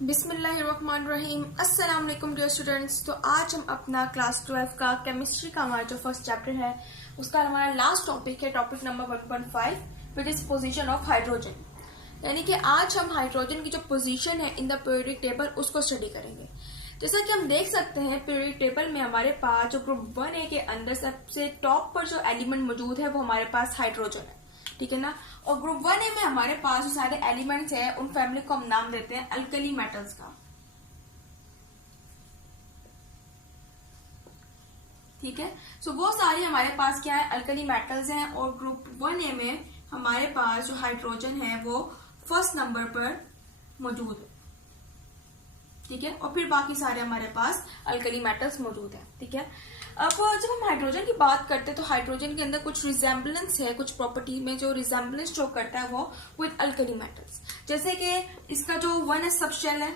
बिस्मिल्लाहिर्रहमानिर्रहीम। अस्सलाम वालेकुम डियर स्टूडेंट्स। तो आज हम अपना क्लास 12 का केमिस्ट्री का हमारा जो फर्स्ट चैप्टर है उसका हमारा लास्ट टॉपिक है, topic number 1.5 which is position of hydrogen. यानी कि आज हम हाइड्रोजन की जो पोजीशन है इन द पीरियोडिक टेबल उसको स्टडी करेंगे। जैसा कि हम देख सकते हैं पीरियोडिक टेबल में हमारे पास जो ग्रुप 1A के अंदर सबसे टॉप पर जो एलिमेंट मौजूद है वो हमारे पास हाइड्रोजन है, ठीक है ना। और ग्रुप 1A में हमारे पास जो सारे एलिमेंट्स हैं उन फैमिली को हम नाम देते हैं अल्कली मेटल्स का, ठीक है। सो वो सारे हमारे पास क्या है, अल्कली मेटल्स हैं। और ग्रुप 1A में हमारे पास जो हाइड्रोजन है वो फर्स्ट नंबर पर मौजूद है, ठीक है। और फिर बाकी सारे हमारे पास अल्कली मेटल्स मौजूद है, ठीक है। अब जब हम हाइड्रोजन की बात करते हैं तो हाइड्रोजन के अंदर कुछ रिजेम्बलेंस है, कुछ प्रॉपर्टी में जो रिजेम्बलेंस शो करता है वो विद अल्कली मेटल्स। जैसे कि इसका जो 1s सबशेल है,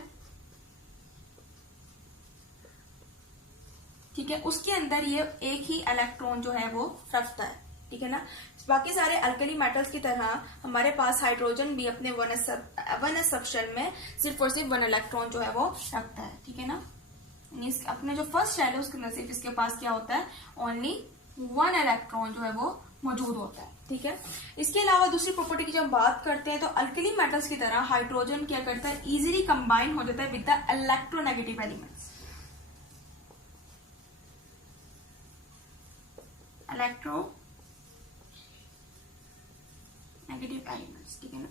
ठीक है, उसके अंदर ये एक ही इलेक्ट्रॉन जो है वो रखता है, ठीक है ना। बाकी सारे अल्कली मेटल्स की तरह हमारे पास हाइड्रोजन भी अपने 1s सबशेल में सिर्फ और सिर्फ 1 इलेक्ट्रॉन जो है वो रखता है, ठीक है ना। अपने जो फर्स्ट शेल है उसके अंदर सिर्फ इसके पास क्या होता है, ओनली 1 इलेक्ट्रॉन जो है वो मौजूद होता है, ठीक है। इसके अलावा दूसरी प्रॉपर्टी की जब हम बात करते हैं तो अल्कली मेटल्स की तरह हाइड्रोजन क्या करता है, इजीली कंबाइन हो जाता है with the electronegative elements, electronegative elements, ठीक है ना।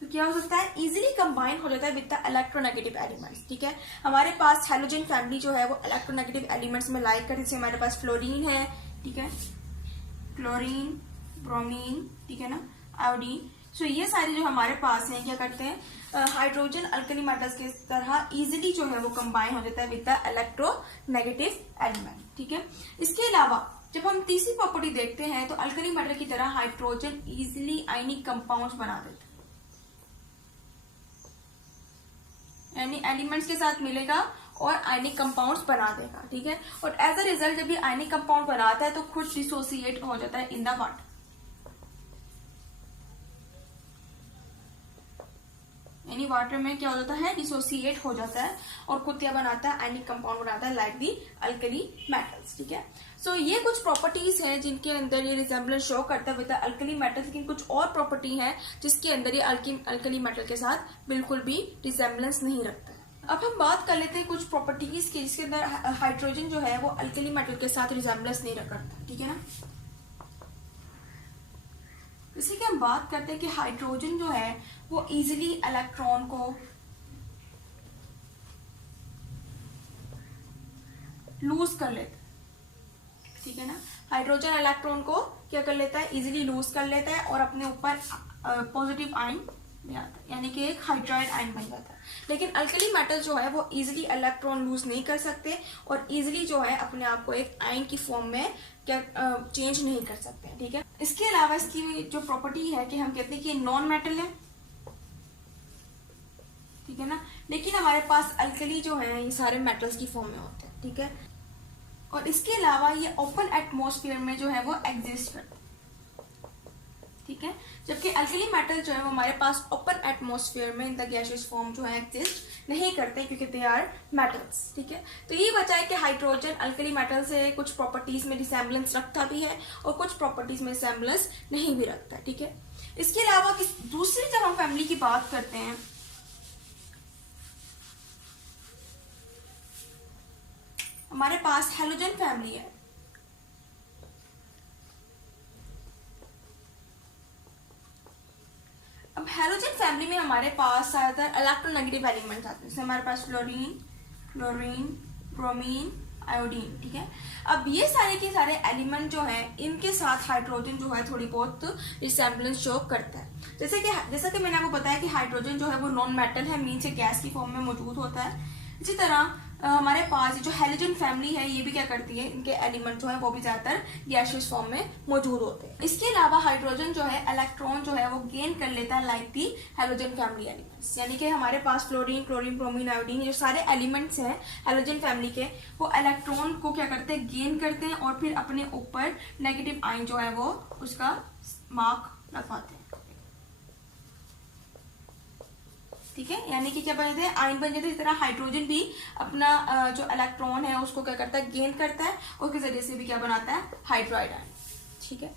तो क्या हो सकता है, इजीली कंबाइन हो जाता है विद द इलेक्ट्रोनेगेटिव एलिमेंट्स, ठीक है। हमारे पास हैलोजन फैमिली जो है वो इलेक्ट्रोनेगेटिव एलिमेंट्स में लाइक करते हैं। हमारे पास फ्लोरीन है, ठीक है, क्लोरीन, ब्रोमीन, ठीक है ना, आयोडीन। सो ये सारे जो हमारे पास हैं क्या करते हैं, हाइड्रोजन अल्कली मेटल्स की तरह इजीली जो है वो कंबाइन हो जाता है विद द इलेक्ट्रोनेगेटिव एलिमेंट, ठीक है। इसके अलावा जब हम तीसरी प्रॉपर्टी देखते हैं तो अल्कली मेटल की तरह हाइड्रोजन इजीली आयनिक कंपाउंड्स बना देता है, यानी एलिमेंट्स के साथ मिलेगा और आयनिक कंपाउंड्स बना देगा, ठीक है। और एज अ रिजल्ट जब ये आयनिक कंपाउंड बनाता है तो खुद डिसोसिएट हो जाता है इन द वाटर, यानी वाटर में क्या हो जाता है, डिसोसिएट हो जाता है और खुद क्या बनाता है, आयनिक कंपाउंड बनाता है लाइक दी अल्कली मेटल्स, ठीक है। सो ये कुछ प्रॉपर्टीज हैं जिनके अंदर ये रिजेम्बलेंस शो करता है विद अल्कली मेटल्स। लेकिन कुछ और प्रॉपर्टी है जिसके अंदर ये अल्कली मेटल के साथ बिल्कुल भी रिजेम्बलेंस नहीं रखता है। अब हम बात कर लेते हैं कुछ प्रॉपर्टीज की जिसके अंदर हाइड्रोजन जो है वो अल्कली मेटल के साथ रिजेम्बलेंस नहीं रखता, ठीक है ना। जैसे कि हम बात करते हैं कि हाइड्रोजन जो है वो इजीली इलेक्ट्रॉन को लूज कर लेता है, ठीक है ना। हाइड्रोजन इलेक्ट्रॉन को क्या कर लेता है, इजीली लूज कर लेता है और अपने ऊपर पॉजिटिव आयन ले आता है, यानी कि एक हाइड्राइड आयन बन जाता है। लेकिन अल्कली मेटल जो है वो इजीली इलेक्ट्रॉन लूज नहीं कर सकते और इजीली जो है अपने आप को एक आयन की फॉर्म में क्या चेंज नहीं कर सकते, ठीक है। इसके अलावा इसकी जो प्रॉपर्टी है कि हम कहते हैं कि नॉन मेटल है, ठीक है ना, लेकिन हमारे पास अल्कली जो है ये सारे मेटल्स की फॉर्म में होते हैं, ठीक है। और इसके अलावा ये ओपन एटमॉस्फेयर में जो है वो एग्जिस्ट करते हैं, ठीक है। जबकि अल्कली मेटल जो है वो हमारे पास ओपन एटमॉस्फेयर में इन द गैसियस फॉर्म जो है एग्जिस्ट नहीं करते क्योंकि दे आर मेटल्स, ठीक है। तो ये बचा है कि हाइड्रोजन अल्कली मेटल से कुछ प्रॉपर्टीज में रिसेम्बलेंस रखता भी है और कुछ प्रॉपर्टीज में रिसेम्बलेंस नहीं भी रखता, ठीक है। इसके अलावा दूसरी जब हम फैमिली की बात करते हैं हमारे पास हैलोजन फैमिली है। अब हैलोजन फैमिली में हमारे पास ज्यादातर इलेक्ट्रोनेगेटिव एलिमेंट्स आते हैं, जैसे हमारे पास फ्लोरीन, क्लोरीन, ब्रोमीन, आयोडीन, ठीक है। अब ये सारे के सारे एलिमेंट जो है इनके साथ हाइड्रोजन जो है थोड़ी बहुत रिसेम्बलेंस शो करता है। जैसा कि मैंने आपको बताया कि हाइड्रोजन जो है वो नॉन मेटल है, मीन से गैस की फॉर्म में मौजूद होता है। इसी तरह हमारे पास जो हैलोजन फैमिली है ये भी क्या करती है, इनके एलिमेंट जो है वो भी ज्यादातर गैसियस फॉर्म में मौजूद होते हैं। इसके अलावा हाइड्रोजन जो है इलेक्ट्रॉन जो है वो गेन कर लेता है like the halogen family elements, यानी कि हमारे पास फ्लोरीन, क्लोरीन, ब्रोमीन, आयोडीन ये सारे एलिमेंट्स हैं हैलोजन फैमिली के, वो इलेक्ट्रॉन को क्या करते हैं, गेन करते हैं और फिर अपने ऊपर नेगेटिव आयन जो है वो उसका मार्क लगवाते हैं। ठीक है, यानी कि क्या बन जाते हैं, आयन बन जाते हैं। इस तरह हाइड्रोजन भी अपना जो इलेक्ट्रॉन है उसको क्या करता है, गेन करता है, उसके जरिए से भी क्या बनाता है, हाइड्राइड आयन। ठीक है,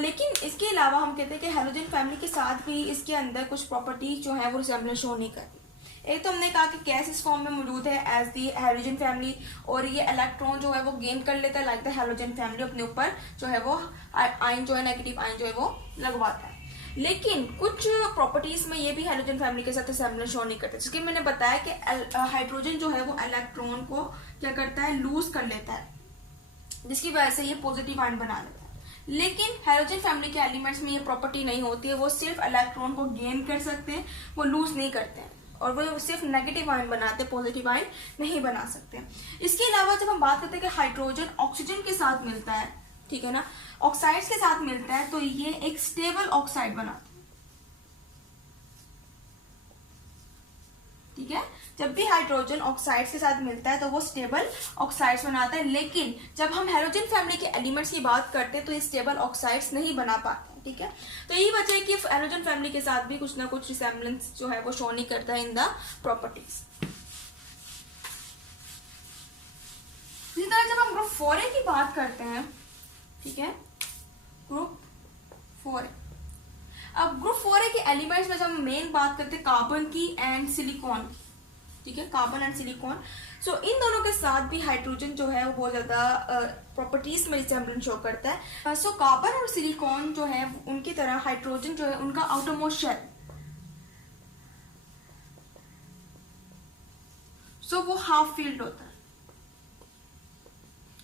लेकिन इसके अलावा हम कहते हैं कि हैलोजन फैमिली के साथ भी इसके अंदर कुछ प्रॉपर्टीज जो है वो रिसेम्बलेंस शो नहीं करती। एक तो हमने कहा कि गैस इस फॉर्म में मौजूद है एज दी हैलोजन फैमिली, और ये इलेक्ट्रॉन जो है वो गेन कर लेता है लाइक द हैलोजन फैमिली, अपने ऊपर जो है वो आयन जो है, नेगेटिव आयन जो है वो लगवाता है। लेकिन कुछ प्रॉपर्टीज में ये भी हैलोजन फैमिली के साथ रिसेम्बलेंस शो नहीं करते, जिसके मैंने बताया कि हाइड्रोजन जो है वो इलेक्ट्रॉन को क्या करता है, लूज कर लेता है, जिसकी वजह से ये पॉजिटिव आयन बना लेता है। लेकिन हैलोजन फैमिली के एलिमेंट्स में ये प्रॉपर्टी नहीं होती है, वो सिर्फ इलेक्ट्रॉन को गेन कर सकते हैं, वो लूज नहीं करते हैं, और वो सिर्फ नेगेटिव आयन बनाते हैं, पॉजिटिव आयन नहीं बना सकते। इसके अलावा जब हम बात करते हैं कि हाइड्रोजन ऑक्सीजन के साथ मिलता है, ठीक है ना, ऑक्साइड्स के साथ मिलता है, तो ये एक स्टेबल ऑक्साइड बनाता है। ठीक है, जब भी हाइड्रोजन ऑक्साइड्स के साथ मिलता है तो वो स्टेबल ऑक्साइड्स बनाता है। लेकिन जब हम हैलोजन फैमिली के एलिमेंट्स की बात करते हैं तो ये स्टेबल ऑक्साइड्स नहीं बना पाते। ठीक है, तो यही वजह है कि हैलोजन फैमिली के साथ भी कुछ ना कुछ रिसेम्बलेंस जो है वो शो नहीं करता है इन द प्रॉपर्टीज। इसी तरह जब हम ग्रुप 4A की बात करते हैं, ठीक है, ग्रुप 4A, अब ग्रुप 4A के एलिमेंट्स में जब हम मेन बात करते हैं कार्बन की एंड सिलिकॉन, ठीक है, कार्बन एंड सिलिकॉन, सो इन दोनों के साथ भी हाइड्रोजन जो है वो बहुत ज्यादा प्रॉपर्टीज में रिसेम्बलेंस शो करता है। सो कार्बन और सिलिकॉन जो है उनकी तरह हाइड्रोजन जो है उनका आउटरमोस्ट शेल, सो वो हाफ फील्ड होता है,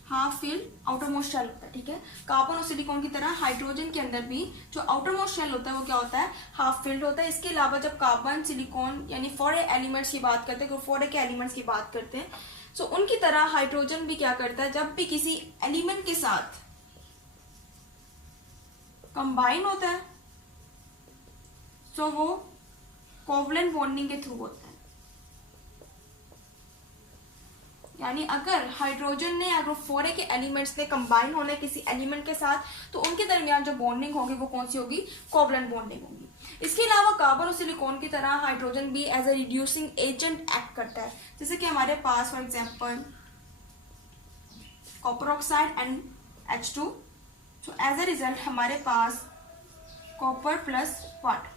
हाफ फील्ड आउटरमोस्ट शेल होता है। ठीक है, कार्बन और सिलिकॉन की तरह हाइड्रोजन के अंदर भी जो आउटरमोस्ट शेल होता है वो क्या होता है, हाफ फील्ड होता है। इसके अलावा जब कार्बन सिलिकॉन यानी 4A एलिमेंट्स की बात करते हैं, 4A के एलिमेंट्स की बात करते हैं, सो उनकी तरह हाइड्रोजन भी क्या करता है, जब भी किसी एलिमेंट के साथ कंबाइन होता है सो वो कोवलेंट बॉन्डिंग के थ्रू होता है। यानी अगर हाइड्रोजन ने या ग्रुप 4A के एलिमेंट्स ने कंबाइन होने किसी एलिमेंट के साथ, तो उनके दरमियान जो बॉन्डिंग होगी वो कौन सी होगी, कोवलेंट बॉन्डिंग होगी। इसके अलावा कार्बन और सिलिकॉन की तरह हाइड्रोजन भी as a reducing agent act करता है, जैसे कि हमारे पास for example copper oxide and H2, so as a result हमारे पास कॉपर प्लस वाटर।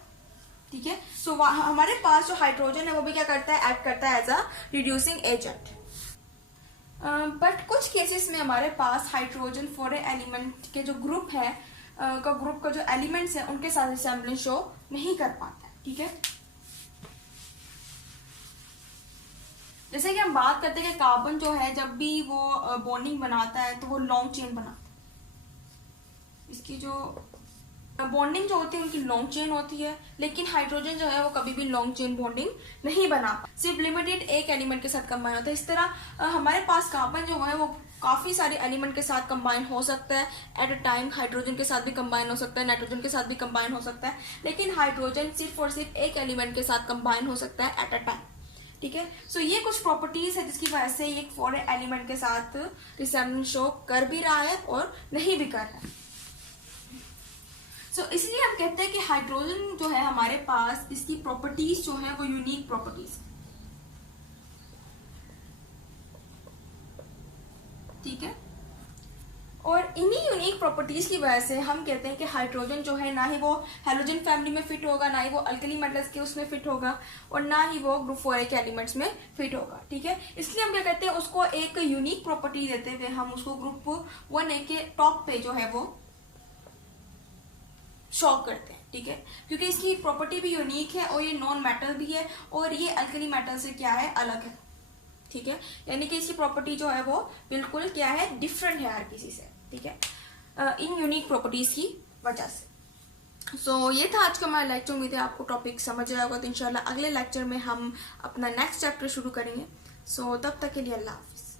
ठीक है, सो हमारे पास जो हाइड्रोजन है वो भी क्या करता है, एक्ट करता है as a reducing agent. But कुछ केसेस में हमारे पास हाइड्रोजन 4A एलिमेंट के जो ग्रुप है ग्रुप का जो एलिमेंट्स है उनके साथ रिसेम्बलेंस शो नहीं कर पाता है। ठीक है, जैसे कि हम बात करते हैं कि कार्बन जो है जब भी वो बॉन्डिंग बनाता है तो वो लॉन्ग चेन बनाता है, इसकी जो बॉन्डिंग जो होती है उनकी लॉन्ग चेन होती है, लेकिन हाइड्रोजन जो है वो कभी भी लॉन्ग चेन बॉन्डिंग नहीं बना, सिर्फ लिमिटेड एक एलिमेंट के साथ कंबाइन होता है। इस तरह हमारे पास कार्बन जो है वो काफी सारे एलिमेंट के साथ कंबाइन हो सकता है एट अ टाइम, हाइड्रोजन के साथ भी कंबाइन हो सकता है, नाइट्रोजन के साथ भी कंबाइन हो सकता है, लेकिन हाइड्रोजन सिर्फ और सिर्फ एक एलिमेंट के साथ कंबाइन हो सकता है एट अ टाइम। ठीक है, सो ये कुछ प्रॉपर्टीज है जिसकी वजह से ये 4A एलिमेंट के साथ रिसेम्बलेंस शो कर भी रहा है और नहीं भी कर रहा है। सो इसलिए हम कहते हैं कि हाइड्रोजन जो है हमारे पास इसकी प्रॉपर्टीज जो है वो यूनिक प्रॉपर्टीज। ठीक है, और इन्हीं यूनिक प्रॉपर्टीज की वजह से हम कहते हैं कि हाइड्रोजन जो है ना ही वो हैलोजन फैमिली में फिट होगा, ना ही वो अल्कली मेटल्स के उसमें फिट होगा, और ना ही वो ग्रुप 4A के एलिमेंट्स में फिट होगा। ठीक है, इसलिए हम क्या कहते हैं, उसको एक यूनिक प्रॉपर्टी देते हुए हम उसको ग्रुप 1A के टॉप पे जो है वो शो करते हैं। ठीक है, क्योंकि इसकी प्रॉपर्टी भी यूनिक है और ये नॉन मेटल भी है और ये अल्कली मेटल से क्या है, अलग है। ठीक है, यानी कि इसकी प्रॉपर्टी जो है वो बिल्कुल क्या है, डिफरेंट है हर किसी से। ठीक है, इन यूनिक प्रॉपर्टीज की वजह से। सो ये था आज का हमारा लेक्चर। उम्मीद है आपको टॉपिक समझ आया होगा, तो इंशाल्लाह अगले लेक्चर में हम अपना नेक्स्ट चैप्टर शुरू करेंगे। सो तब तक के लिए अल्लाह हाफिज।